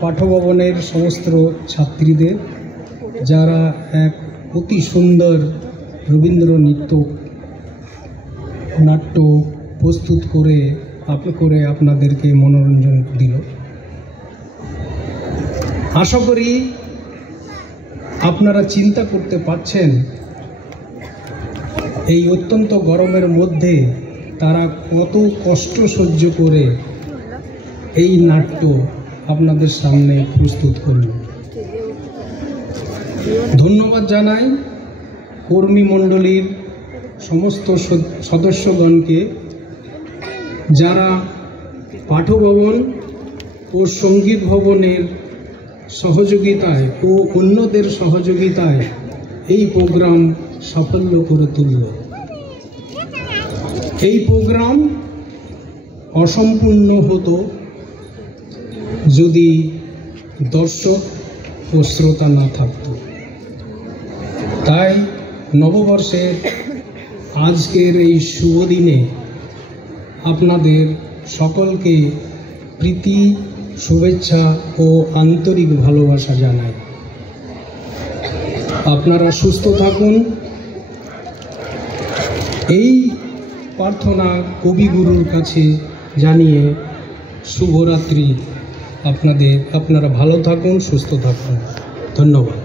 পাঠভবনের সমস্ত ছাত্রীদের, যারা এক অতি সুন্দর রবীন্দ্র নাট্য প্রস্তুত করে আপনাদেরকে মনোরঞ্জন দিল। আশা করি আপনারা চিন্তা করতে পারছেন এই অত্যন্ত গরমের মধ্যে তারা কত কষ্ট সহ্য করে এই নাট্য আপনাদের সামনে প্রস্তুত করল। ধন্যবাদ জানাই কর্মী মণ্ডলীর সমস্ত সদস্যগণকে, যারা পাঠভবন ও সঙ্গীত ভবনের সহযোগিতায় ও অন্যদের সহযোগিতায় এই প্রোগ্রাম সাফল্য করে তুলল। এই প্রোগ্রাম অসম্পূর্ণ হতো যদি দর্শক ও শ্রোতা না থাকত। তাই নববর্ষের আজকের এই শুভ দিনে আপনাদের সকলকে প্রীতি, শুভেচ্ছা ও আন্তরিক ভালোবাসা জানাই। আপনারা সুস্থ থাকুন, এই প্রার্থনা কবিগুরুর কাছে জানিয়ে শুভরাত্রি। আপনারা ভালো থাকুন, সুস্থ থাকুন। ধন্যবাদ।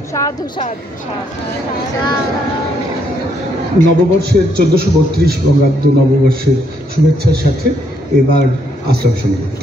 নববর্ষের 1432 বঙ্গাব্দ নববর্ষের শুভেচ্ছার সাথে এবার আশ্রম সঙ্গীত।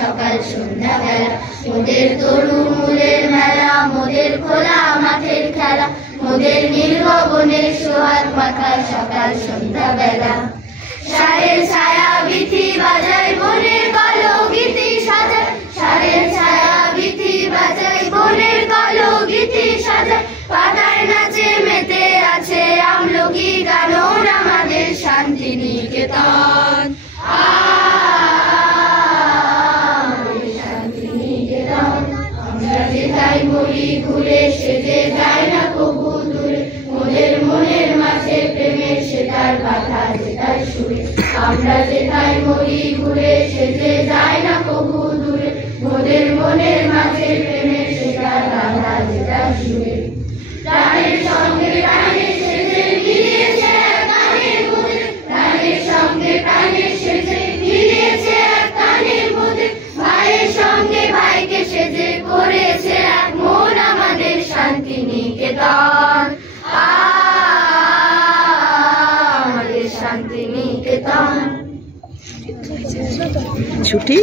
সকাল সন্ধ্যা বেলা মোদের তরু মূলের মেলা, মোদের খোলা মাঠের খেলা, মোদের নীল গগনের সোহাগ মাখা সকাল সন্ধ্যা বেলা। সারের ছায়া বিথি বাজায় বনের কালো গীতি সাজায়, সারের ছায়া বিথি বাজায় বনের কালো গীতি সাজায়, পাতায় নাচে মেতে আছে আমলকি গানন আমাদের শান্তিনিকেতন। মরি ঘুরে সেজে যায় না কবু দূরে, মোদের মনের মাঝে প্রেমের সেটার কথা যেটার সুরে। আমরা যেটাই মরি ঘুরে সেজে যায় না কবু দূরে, মোদের মনের মাঝে প্রেমের সেটার কথা যেটার সুরে। প্রাণের সঙ্গে প্রাণের সেজে মিলিয়েছে এক গানের মধ্যে, প্রাণের সঙ্গে প্রাণের সেজে মিলিয়েছে এক গানের মধ্যে, ভাইয়ের সঙ্গে ভাইকে সেজে করেছে এক মন আমাদের শান্তিনিকেতন। আমাদের শান্তিনিকেতন। ছুটি